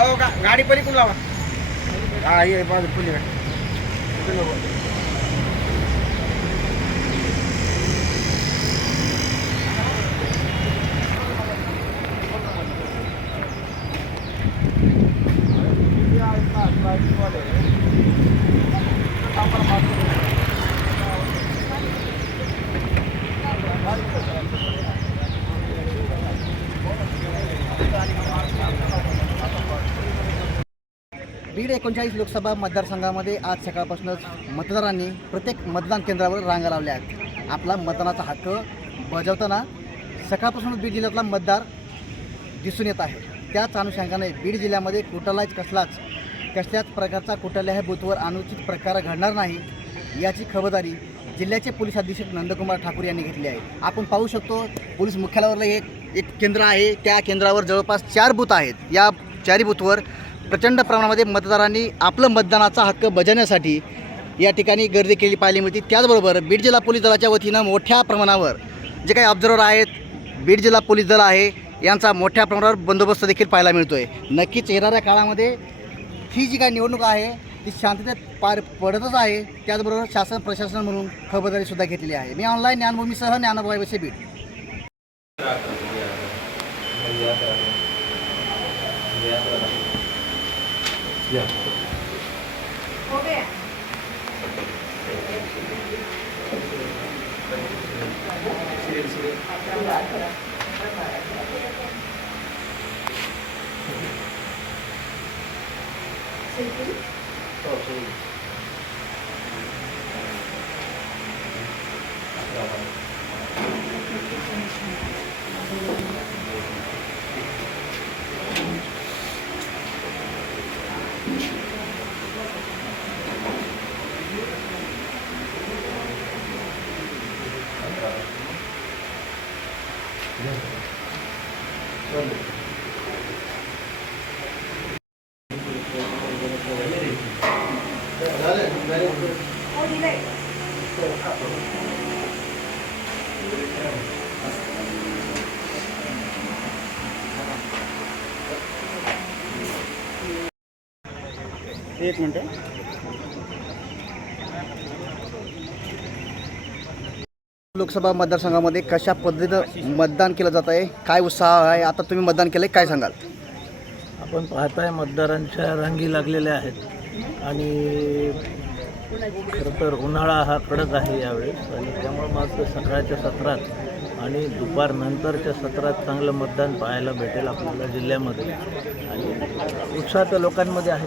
हो, लावायला पाहिजे गाडी पण लावा? हा ये माझं पलीकडे बीड एकोणचाळीस लोकसभा मतदारसंघामध्ये आज सकाळपासूनच मतदारांनी प्रत्येक मतदान केंद्रावर रांगा लावल्या आहेत. आपला मतदानाचा हक्क बजावताना सकाळपासूनच बीड जिल्ह्यातला मतदार दिसून येत आहे. त्याच अनुषंगाने बीड जिल्ह्यामध्ये कुठलाच कसलाच कसल्याच प्रकारचा कुठल्याही बूथवर अनुचित प्रकार घडणार नाही याची खबरदारी जिल्ह्याचे पोलीस अधीक्षक नंदकुमार ठाकूर यांनी घेतली आहे. आपण पाहू शकतो पोलीस मुख्यालयावरलं एक एक केंद्र आहे. त्या केंद्रावर जवळपास चार बूथ आहेत. या चारी बूथवर प्रचंड प्रमाणामध्ये मतदारांनी आपलं मतदानाचा हक्क बजावण्यासाठी या ठिकाणी गर्दी केली पाहायला मिळते. त्याचबरोबर बीड जिल्हा पोलीस दलाच्या वतीनं मोठ्या प्रमाणावर जे काही ऑब्झर्वर आहेत बीड जिल्हा पोलीस दल आहे यांचा मोठ्या प्रमाणावर बंदोबस्त देखील पाहायला मिळतो आहे नक्कीच येणाऱ्या काळामध्ये ही जी काही निवडणूक आहे ती शांततेत पार पडतच आहे. त्याचबरोबर शासन प्रशासन म्हणून खबरदारीसुद्धा घेतलेली आहे. मी ऑनलाईन ज्ञानभूमीसह ज्ञानभाई वसे बीड. 后面。到此。एक मिनटं लोकसभा मतदारसंघामध्ये कशा पद्धतीनं मतदान केलं जात आहे? काय उत्साह आहे? आता तुम्ही मतदान केलं काय सांगाल? आपण पाहताय मतदारांच्या रांगी लागलेल्या आहेत. आणि खरं तर उन्हाळा हा कडक आहे यावेळेस आणि त्यामुळं मग सकाळच्या सत्रात आणि दुपारनंतरच्या सत्रात चांगलं मतदान पाहायला भेटेल आपल्याला जिल्ह्यामध्ये. आणि उत्साह तर लोकांमध्ये आहे.